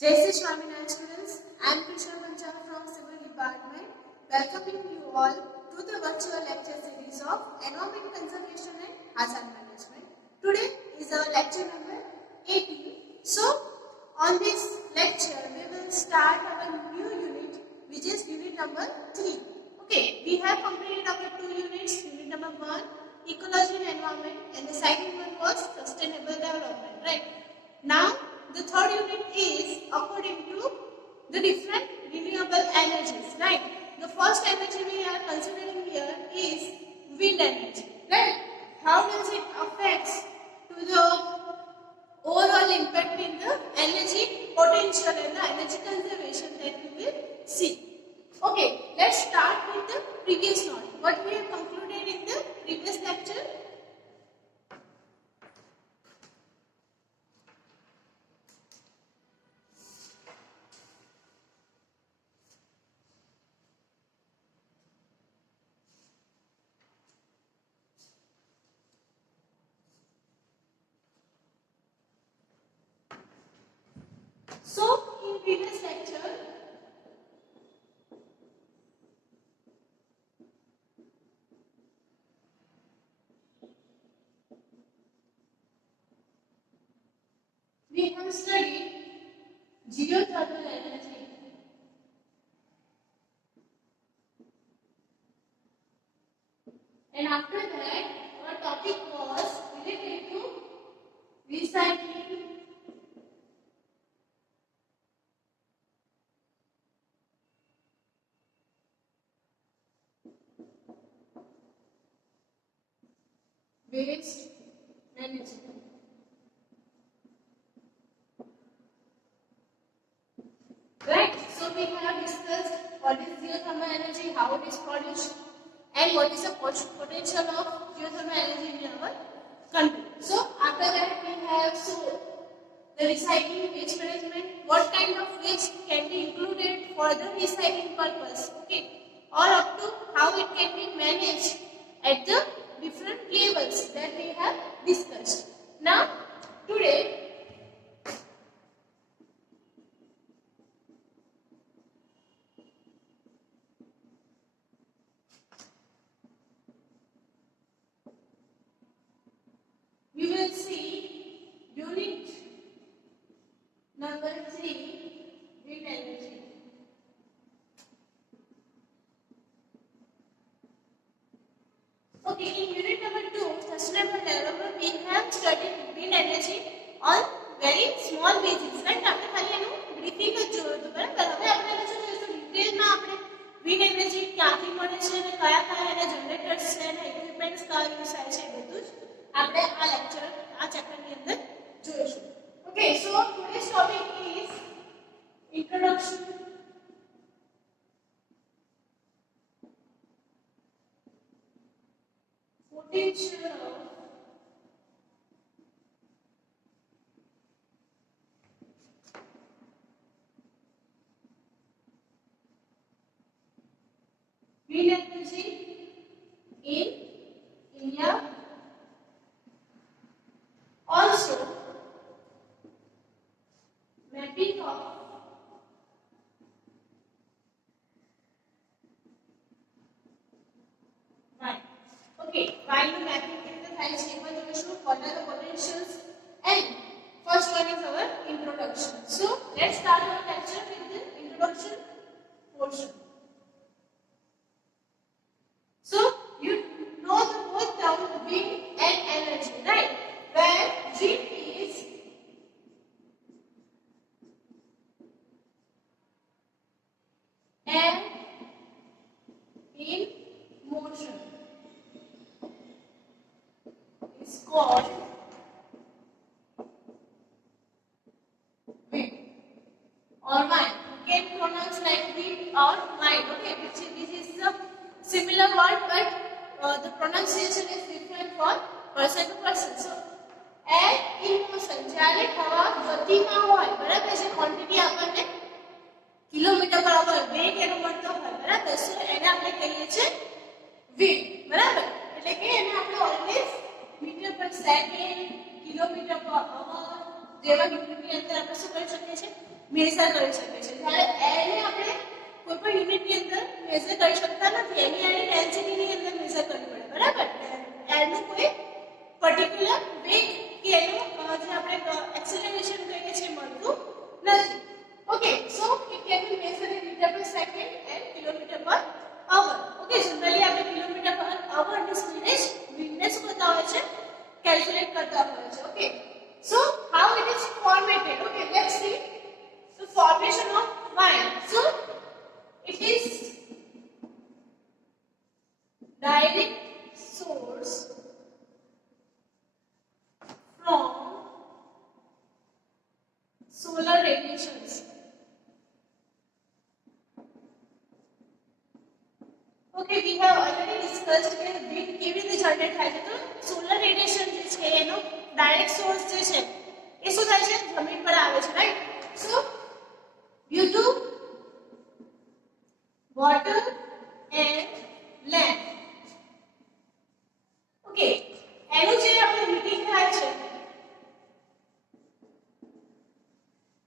Jai Sri Swaminarayan students, I am Krishna Panchal from Civil Department, welcoming you all to the virtual lecture series of Environment Conservation and Hazard Management. Today is our lecture number 18. So, on this lecture, we will start our new unit, which is unit number 3. Okay, we have completed our 2 units, unit number 1, Ecology and Environment, and the second one was Sustainable Development, right? Now, the third unit is according to the different renewable energies, right? The first energy we are considering here is wind energy, right? How does it affect to the overall impact in the energy potential and the energy conservation that we will see. Okay, let's start with the previous one. What we have concluded in the previous lecture. So, in previous lecture, we have studied geothermal energy. And after that, our topic was related to recycling waste management. Right? So we have discussed what is geothermal energy, how it is produced, and what is the potential of geothermal energy in our country. So after that we have the recycling waste management. What kind of waste can be included for the recycling purpose? Okay, or up to how it can be managed at the different levels that we have discussed. Now today we will see unit number 3, wind energy. Okay, in unit number 2, sustainable development, we have studied wind energy on very small basis. Right? આપણે ખાલી એનું બ્રીફિંગ જ જોયું હતું, બરાબર? હવે આપણે એને શું જોઈશું ડિટેલમાં આપણે wind energy ક્યાંથી મળે છે અને કયા એના જનરેટર્સ છે અને ઇક્વિપમેન્ટ્સ કયા યુઝ થાય છે એ બધું જ આપણે આ લેક્ચર આ ચેપ્ટરની અંદર જોઈશું. Okay, so today's topic is introduction potential of wind energy in India. Also, mapping of why. Okay, why the mapping in the high stable division, what are the potentials, and first one is our introduction. So, let's start our lecture with the introduction portion. So, you know the both term wind and energy, right? Where wind is air in motion. It's called wind or mind. You can pronounce like wind or mind. Okay, this is a similar word, but the pronunciation is different for person to person. So, air in motion. જ્યારે હવા ગતિમાં હોય, બરાબર છે, ક્વોન્ટિટી આપણને કિલોમીટર પર અવર વેગ એનો મળતો હોય, બરાબર? સો એને આપણે કહીએ છીએ wind, બરાબર? એટલે કે એને આપણે ઓલવેઝ મીટર પર સેકન્ડ, કિલોમીટર પર અવર જેવા યુનિટની અંદર આપણે શું કરી શકીએ છીએ મેઝર કરી શકીએ છીએ. જ્યારે એરને આપણે કોઈ પણ યુનિટની અંદર મેઝર કરી શકતા નથી. એની ડેન્સિટીની અંદર મેઝર કરવી પડે, બરાબર? એરનું કોઈ પર્ટિક્યુલર વેગ કે એનું જે આપણે એક્સેલરેશન કહીએ છીએ મળતું નથી. Okay, so it can be measured in meter per second and kilometer per hour. Okay, generally આપણે kilometer per hour ની સ્પીડ વિન્ડને શું કરતા હોય છે? કેલ્ક્યુલેટ કરતા હોય છે. Okay, so how it is formatted? Okay, let's see the formation of wind. So it is direct source from solar radiations. Okay, we have already discussed કે wind કેવી રીતે જનરેટ થાય છે. તો સોલર રેડિયેશન જે છે એનો ડાયરેક્ટ સોર્સ જે છે એ શું થાય છે? જમીન પર આવે છે, રાઈટ? સો due to water and land. Okay, એનું જે આપણે હીટિંગ થાય છે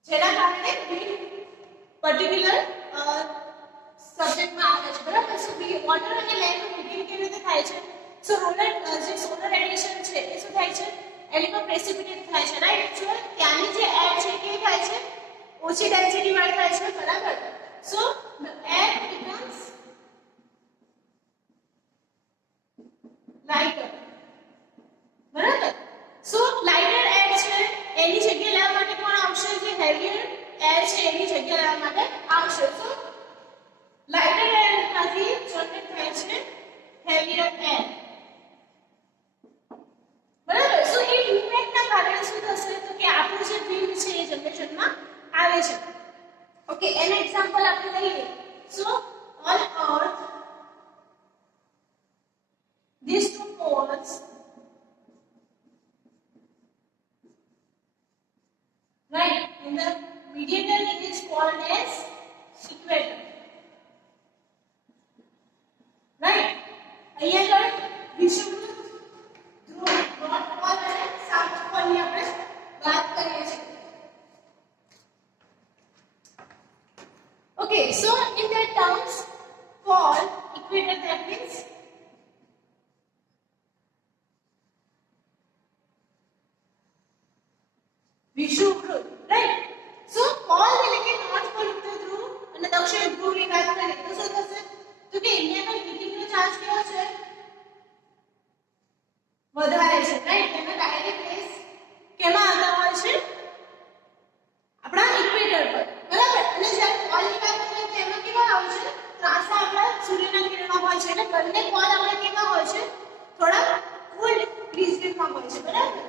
જેના કારણે wind પર્ટિક્યુલર સબ્જેક્ટમાં આવે છે, બરાબર? સો વોટર અને લેન્ડનું હીટિંગ કેવી રીતે થાય છે? સો જે સોલર રેડિયેશન છે એ શું થાય છે? એની પર પ્રેસિપિટેટ થાય છે, રાઈટ? સો ત્યાંની જે એર છે કેવી થાય છે? ઓછી ડેન્સિટી વાળી થાય છે, બરાબર? સો the air becomes lighter, બરાબર? સો લાઇટર એર છે એની જગ્યાએ લેવા માટે કોણ આવશે? જે હેવીયર એર છે એની જગ્યાએ લેવા માટે આવશે. સો લાઇટર એર માંથી જનરેટ થાય છે હેવીયર એર, બરાબર? સો એ મૂવમેન્ટના કારણે શું થશે? તો કે આપણું જે વિન્ડ છે એ જનરેશનમાં આવે છે. ઓકે, એનો એક્ઝામ્પલ આપણે લઈએ. So on earth these two poles, right, in the mediator it is called as equator, right? અહીંયા આગળ વિષુવવૃત્ત, ધ્રુવ, નોર્થ પોલ અને સાઉથ પોલની આપણે વાત કરીએ છીએ. Okay, so in that terms, pole, equator, that means વિષુવવૃત્ત, રાઈટ? સો પોલ એટલે કે નોર્થ પોલ ઉત્તર ધ્રુવ અને દક્ષિણ ધ્રુવની વાત કરીએ તો શું થશે? તો કે અહીંયા પર હીટિંગનો ચાર્જ કેવો છે? વધારે છે, રાઈટ? એનો ડાયરેક્ટ રેસ કેમાં આવતા હોય છે? આપણા ઇક્વેટર પર, બરાબર? અને જ્યારે પોલની વાત કરીએ તો એમાં કેવા આવે છે? ત્રાંસા આપણા સૂર્યના કિરણો હોય છે. એટલે બંને પોલ આપણે કેવા હોય છે? થોડા કોલ્ડ રિજિયનમાં હોય છે, બરાબર?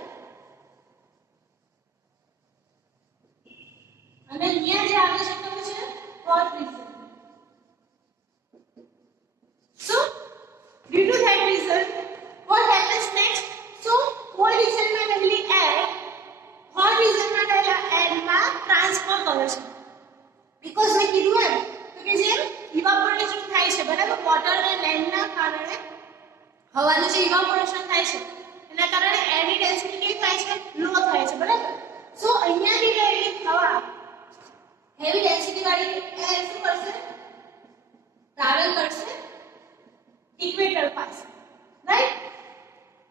અને અહીંયા જે આવે છે કયું છે? Hot region. So due to that reason what happens next? So cold region માં રહેલી air hot region માં રહેલા air માં ટ્રાન્સફર કરે છે. because મેં કીધું એમ તો કે જે ઇવાપોરેશન થાય છે, બરાબર? વોટર અને લેન્ડના કારણે હવાનું જે ઇવાપોરેશન થાય છે એના કારણે એરની ડેન્સિટી કેવી થાય છે? લો થાય છે, બરાબર? સો અહીંયાથી રહેલી હવા heavy density वाली air શું કરશે? ટ્રાવેલ કરશે ઇક્વેટર પાસે, રાઈટ?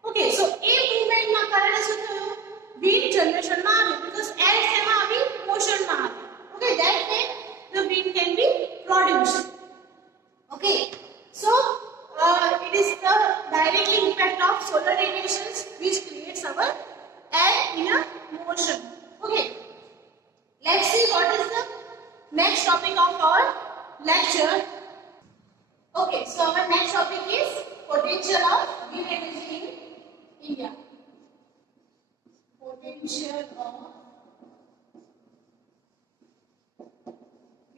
ઓકે, સો એ મૂવમેન્ટના કારણે શું થયું? વિન્ડ જનરેશનમાં આવ્યું. બીકોઝ એર શેમાં આવી? મોશનમાં આવી. Okay, that way the wind can be produced. Okay, so it is the directly impact of solar radiations which creates our air in a motion. Okay, let's see what is the next topic of our lecture. Okay, so our next topic is potential of wind energy in India. Potential of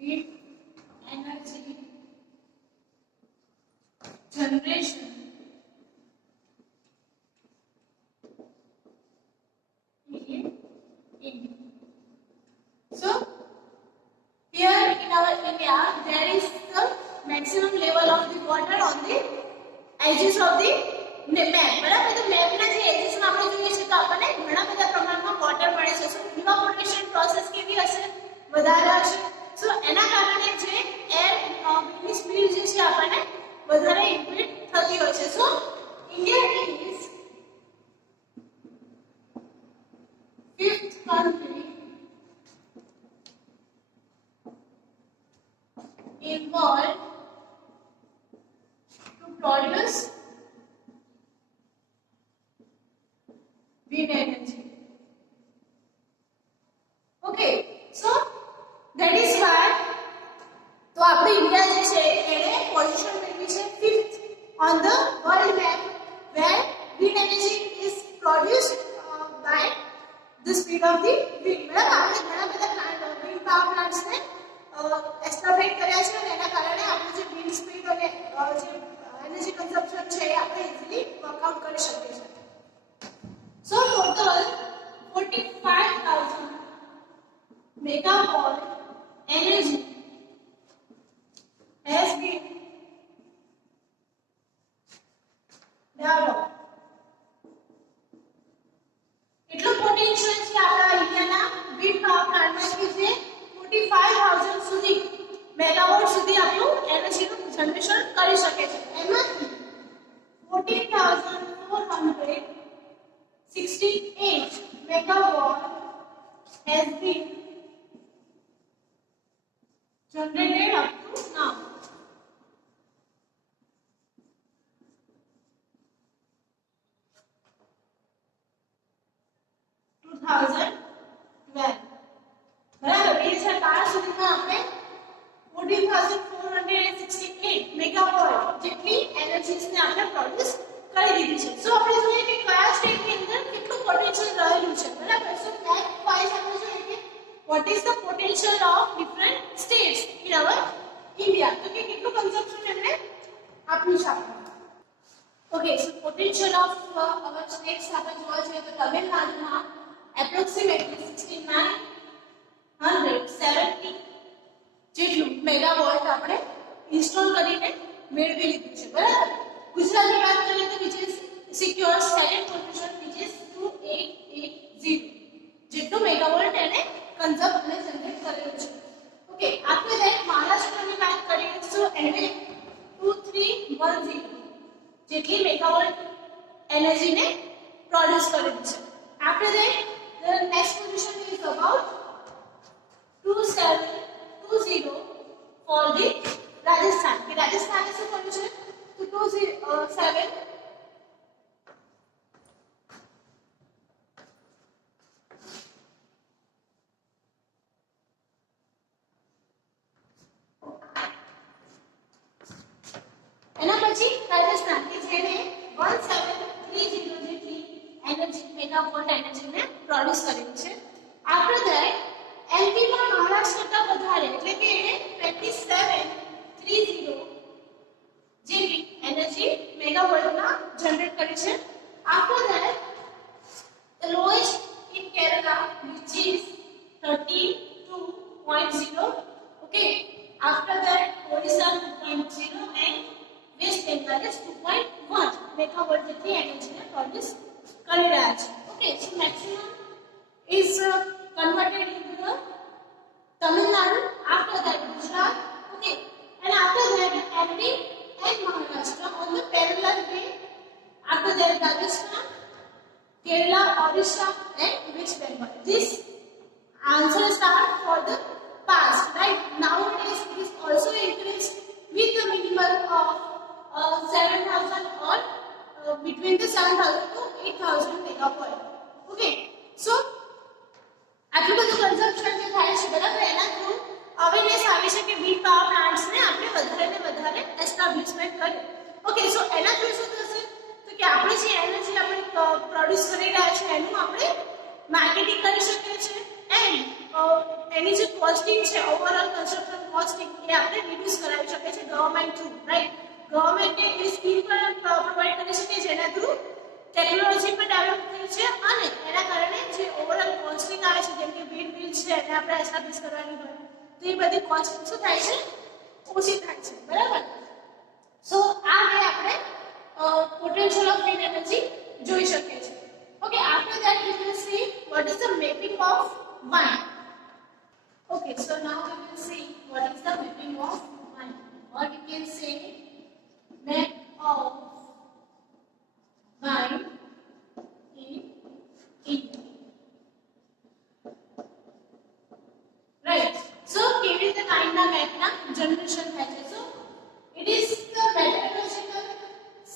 wind energy generation in India. So here in our India there is the maximum level of the water on the edges of the map, બરાબર? તો મેપના જે edges માં આપણે જોઈએ છે તો આપણને ઘણા બધા પ્રમાણમાં વોટર મળે છે. સો ઇવાપોરેશન પ્રોસેસ કેવી હશે? વધારે વધારે ઇમ્પોર્ટ થતી હોય છે. So India is fifth country in world to produce wind energy. Okay, so that is why તો આપણી ઇન્ડિયા જે છે એને પોઝિશન મેળવી છે 5th on the world map where wind energy is produced by the speed of the wind. બરાબર આપણે ઘણા બધા વિન્ડ પાવર પ્લાન્ટ્સ ને એસ્ટાબ્લિશ કર્યા છે અને એના કારણે આપણે જે વિન્ડ સ્પીડ અને જે એનર્જી કન્ઝમ્પશન છે એ આપણે ઇઝીલી વર્કઆઉટ કરી શકીએ છીએ. સો ટોટલ 45,000 megawatt energy has been developed. એટલું પોટેન્શિયલ છે આપણા ઇન્ડિયાના વિન્ડ પાવર પ્લાન્ટમાં કે જે 45,000 સુધી મેગાવોટ સુધી આપણું એનર્જીનું જનરેશન કરી શકે છે. એમાંથી 14,468 megawatt has been generated up to now. બરાબર 2012 સુધીમાં આપણે 14,468 મેગાવોટ જેટલી એનર્જીસને આપણે પ્રોડ્યુસ કરી દીધી છે. સો આપણે જોઈએ કે કયા સ્ટેટની અંદર કેટલું પોટેન્શિયલ રહેલું છે. બરાબર સો ફેક્ટ વાઇઝ આપણે જોઈએ કે what is the potential of different states in our India. તો કે કેટલું કન્ઝમ્પશન એમને આપ્યું છે આપણે. Okay, so potential of our states આપણે જોવા જોઈએ તો તમિલનાડુમાં approximately 6970 જેટલું મેગાવોટ આપણે ઇન્સ્ટોલ કરીને મેળવી લીધું છે. બરાબર ગુજરાતની વાત કરીએ તો which is secures second position which is 2880 જેટલું મેગાવોટ એને કન્ઝમ્પ અને જનરેટ કરેલું છે. ઓકે આપણે જે મહારાષ્ટ્રની વાત કરીએ તો એને 2310 જેટલી મેગાવોટ એનર્જીને પ્રોડ્યુસ કરેલું છે. After that, the next position is about 2720 for the Rajasthan. કે રાજસ્થાને શું કર્યું છે તો 207 એના પછી રાજસ્થાન કે જેને 1730 જેટલી એનર્જી મેગાવોટ એનર્જીને પ્રોડ્યુસ કરેલી છે. આફ્ટર ધેટ એમપીમાં મહારાષ્ટ્ર કરતા વધારે એટલે કે એને 2730 જેટલી એનર્જી મેગાવોટમાં જનરેટ કરી છે. After that the lowest in Kerala which is 32.0. okay, after that Odisha 2.0 and West Bengal is 2.1 megawatt જેટલી એનર્જીને પ્રોડ્યુસ કરી રહ્યા છે. Okay, so maximum is converted into the Tamil Nadu, after that Gujarat, okay, and after that MP and Maharashtra on the parallel way. After that Rajasthan, Kerala, Odisha and West Bengal. This answers are for the past, right? Nowadays it is also increased with the minimum of 7,000 or between the 7,000 to 8,000 megawatt. Okay, so આટલું બધું કન્ઝમ્પશન જે થાય છે બરાબર એના through awareness આવી છે કે વિન્ડ પાવર પ્લાન્ટ્સ ને આપણે વધારે ને વધારે એસ્ટાબ્લિશમેન્ટ કરીએ. ઓકે સો એના થ્રુ શું થશે તો કે આપણે જે એનર્જી આપણે પ્રોડ્યુસ કરી રહ્યા છે એનું આપણે માર્કેટિંગ કરી શકીએ છીએ એન્ડ એની જે કોસ્ટિંગ છે ઓવરઓલ કન્સ્ટ્રક્શન કોસ્ટિંગ એ આપણે રિડ્યુસ કરાવી શકીએ છીએ ગવર્નમેન્ટ થ્રુ, રાઈટ? ગવર્નમેન્ટે એ સ્કીમ પણ પ્રોવાઈડ કરી શકે જેના થ્રુ ટેકનોલોજી પણ ડેવલપ થઈ છે અને એના કારણે જે ઓવરઓલ કોસ્ટિંગ આવે છે જેમ કે વિન્ડ મિલ છે એને આપણે એસ્ટાબ્લિશ કરવાની હોય તો એ બધી કોસ્ટિંગ શું થાય છે ઓછી થાય છે. બરાબર સો આ વે આપણે પોટેન્શિયલ ઓફ વિન્ડ એનર્જી જોઈ શકીએ છીએ. Okay after that we will see what is the mapping of wind. Okay, so now we will see what is the mapping of wind, or we can say map of wind in India. Right. So કેવી રીતે wind ના map ના generation થાય છે? So it is the meteorological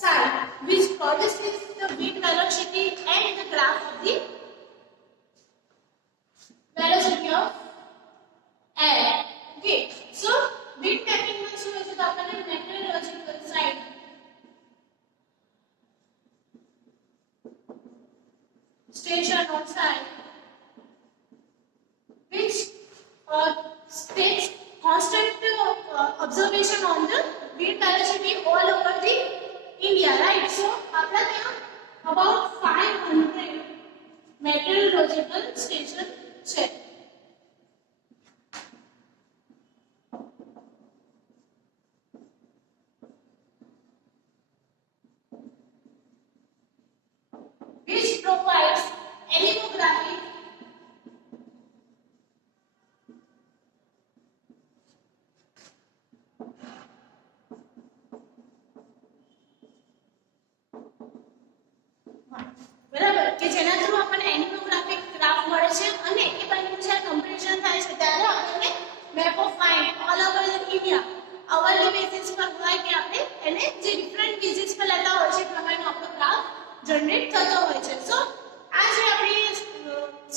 site which produces the wind velocity and the graph of the velocity of air. Okay. So wind mapping માં શું હોય છે? તો આપણને meteorological site station or site which takes constant observation on the wind velocity all over the India, right? So આપણા ત્યાં about 500 meteorological station છે. Which provides anemographic બરાબર કે જેના થ્રુ આપણને એનિમોગ્રાફિક ગ્રાફ મળે છે અને એ બંનેનું જ્યારે કમ્પેરિઝન થાય છે ત્યારે આપણને map of wind all over India અવરલી બેસિસ પર હોય કે આપણે એને જે ડિફરન્ટ બેસિસ પર લેતા હોય છે પ્રમાણેનો આપણો ગ્રાફ જનરેટ થતો હોય છે. સો આ જે આપણી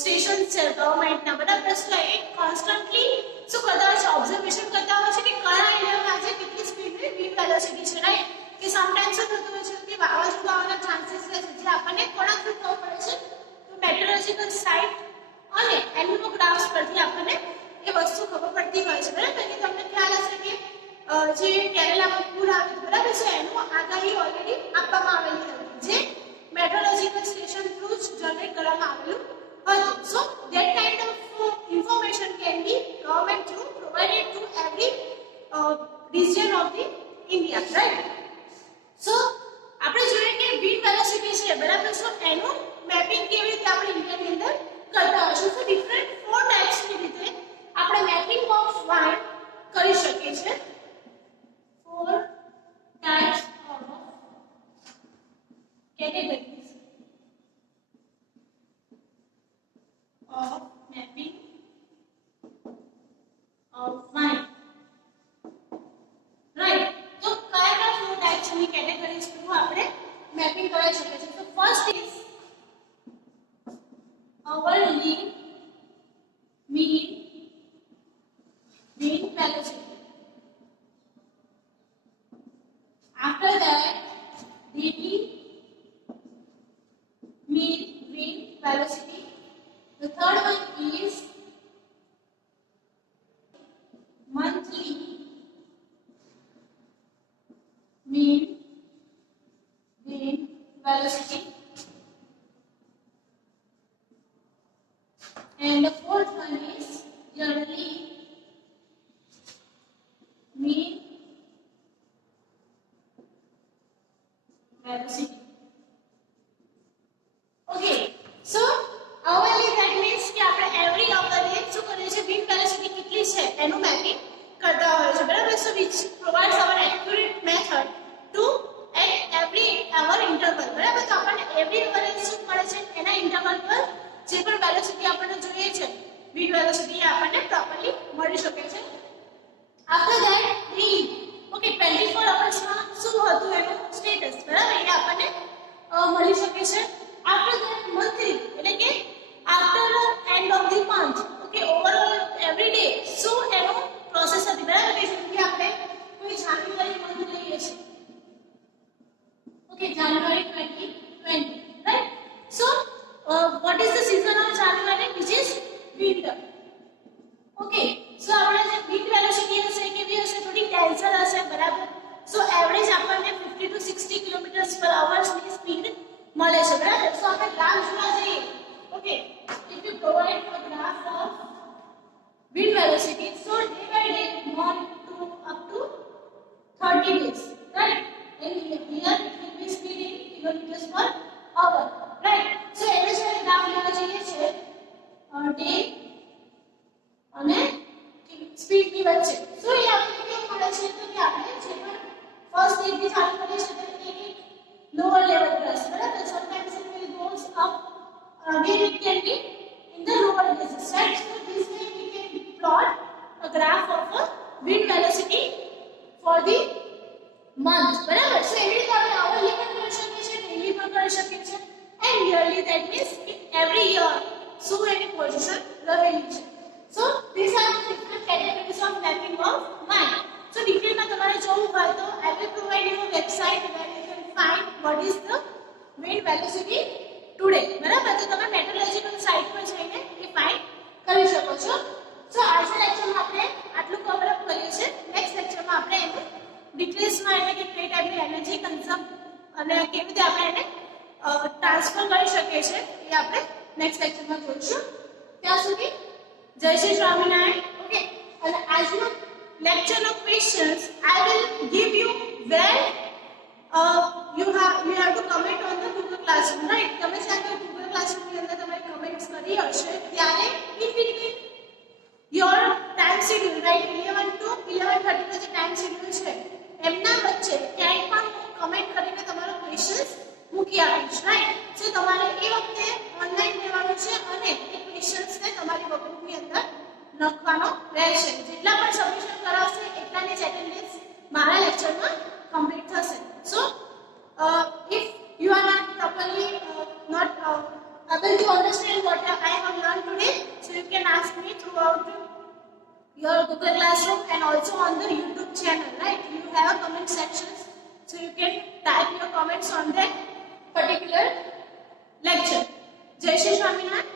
સ્ટેશન છે ગવર્મેન્ટના બરાબર છે એ કોન્સ્ટન્ટલી શું કરતા હોય છે? ઓબ્ઝર્વેશન કરતા હોય છે કે કયા એરિયામાં આજે કેટલી સ્પીડની વિન્ડ વેલોસિટી છે, રાઈટ? કે સમટાઈમ્સ શું થતું હોય છે કે વાવાઝોડું આવવાના ચાન્સીસ રહે છે જે આપણને કોના થ્રુ ખબર પડે છે? તો મેટેરોલોજીકલ સાઇટ અને એનિમોગ્રાફ્સ પરથી આપણને એ વસ્તુ ખબર પડતી હોય છે, બરાબર? કે તમને ખ્યાલ હશે કે જે કેરલામાં પૂર આવ્યું બરાબર છે એનું આગાહી ઓલરેડી આપવામાં આવેલી હતી જે મેટ્રોલોજીકલ સ્ટેશન થ્રુ જ જનરેટ કરવામાં આવેલું હતું. So that kind of information can be government through provided two every region of the India, right? So આપણે જોઈએ કે વિન્ડ વેલોસિટી છે બરાબર. સો એનું મેપિંગ કેવી રીતે આપણે ઇન્ડિયાની અંદર કરતા હોઈશું? તો ડિફરન્ટ 4 ટાઇપ્સની રીતે આપણે મેપિંગ ઓફ વાઇન્ડ કરી શકીએ છીએ. 4 types of categories of mapping of wind, right? તો કયા 4 ટાઇપ્સ ની કેટેગરીઝ થ્રુ આપણે મેપિંગ કરી શકીએ છીએ? તો first is hourly mean wind velocity. After that, daily mean wind velocity. The third one is monthly mean wind velocity. And the fourth one is yearly mean velocity. Okay, so hourly that means કે આપણે every hour એ શું કરીએ છીએ? wind velocity કેટલી છે એનું મેપિંગ કરતા હોય છે બરાબર. so which provides our accurate method to at every hour interval બરાબર. તો આપણને every hour એ શું મળે છે? એના ઇન્ટરવલ પર જે પણ વેલોસિટી આપણને જોઈએ છે wind velocity એ આપણને પ્રોપરલી મળી શકે છે. after that daily, okay, 24 hours માં શું હતું એનું સ્ટેટસ બરાબર એ આપણને મળી શકે છે. after that monthly એટલે કે after end of the month, okay, overall every day શું એનો પ્રોસેસ હતી બરાબર. બેસિકલી આપણે કોઈ જાન્યુઆરી મંથ લઈએ છીએ, okay, January 2020, right? So what is the season of January? Which is winter. Okay, so આપણે જે wind velocity હશે કેવી હશે? થોડી ટેન્સર હશે બરાબર. so એવરેજ આપણને 50 to 60 કિલોમીટર્સ પર અવર્સ ની સ્પીડ મળે છે બરાબર. so આપણે ગ્રાફ જોવા જઈએ, okay, if you provide a graph of wind velocity, so day by day month to up to 30 days, right? and here it will be speed in kilometers per hour, right? so એને જ્યારે ગ્રાફ લેવા જઈએ છે ડે અને સ્પીડ ની વચ્ચે, so એ આપણે કેવું મળે છે? તો કે આપણે જે પણ ફર્સ્ટ ડે થી ચાલુ again it can be in the lower basis, right? So this way we can plot a graph of a wind velocity for the month, બરાબર? So એવી રીતે આપણે hourly પણ કરી શકીએ છીએ, daily પણ કરી શકીએ છીએ, and yearly, that means every year શું એની પોઝિશન રહેલી છે. So these are the different categories of mapping of mind. So ડિટેલમાં તમારે જોવું હોય તો I will provide you a website where you can find what is the wind velocity today, બરાબર? તો તમે મેટ્રોલોજીકલ સાઇટ પર જઈને એ ફાઇન્ડ કરી શકો છો. સો આજના લેક્ચરમાં આપણે આટલું કવર અપ કર્યું છે. નેક્સ્ટ લેક્ચરમાં આપણે એનું ડિટેલ્સમાં એટલે કે કઈ ટાઈપની એનર્જી કન્ઝમ્પ અને કેવી રીતે આપણે એને ટ્રાન્સફર કરી શકીએ છીએ એ આપણે નેક્સ્ટ લેક્ચરમાં જોઈશું. ત્યાં સુધી જય શ્રી સ્વામિનારાયણ. ઓકે, અને આજનો લેક્ચરનો questions I will give you where you have to comment on the Google Classroom, right? તમે જ્યારે Google Classroom ની અંદર તમે કમેન્ટ્સ કરી હશે ત્યારે in between your time schedule, right? 11 to 11:30 નો જે ટાઈમ શેડ્યુલ છે એમના વચ્ચે ક્યાંય પણ હું કમેન્ટ કરીને તમારો ક્વેશ્ચન્સ મૂકી આપીશ, રાઈટ? સો તમારે એ વખતે ઓનલાઈન રહેવાનું છે અને એ ક્વેશ્ચન્સને તમારી વર્કબુકની અંદર લખવાનો રહેશે. જેટલા પણ સબમિશન કરાવશે એટલાની જ એટેન્ડન્સ મારા લેક્ચરમાં કમ્પ્લીટ થશે. સો if you are not properly not able to understand what I have learned today, so you can ask me throughout your Google Classroom and also on the YouTube channel, right? You have a comment section, so you can type your comments on that particular lecture. Jai Shri Swaminarayan.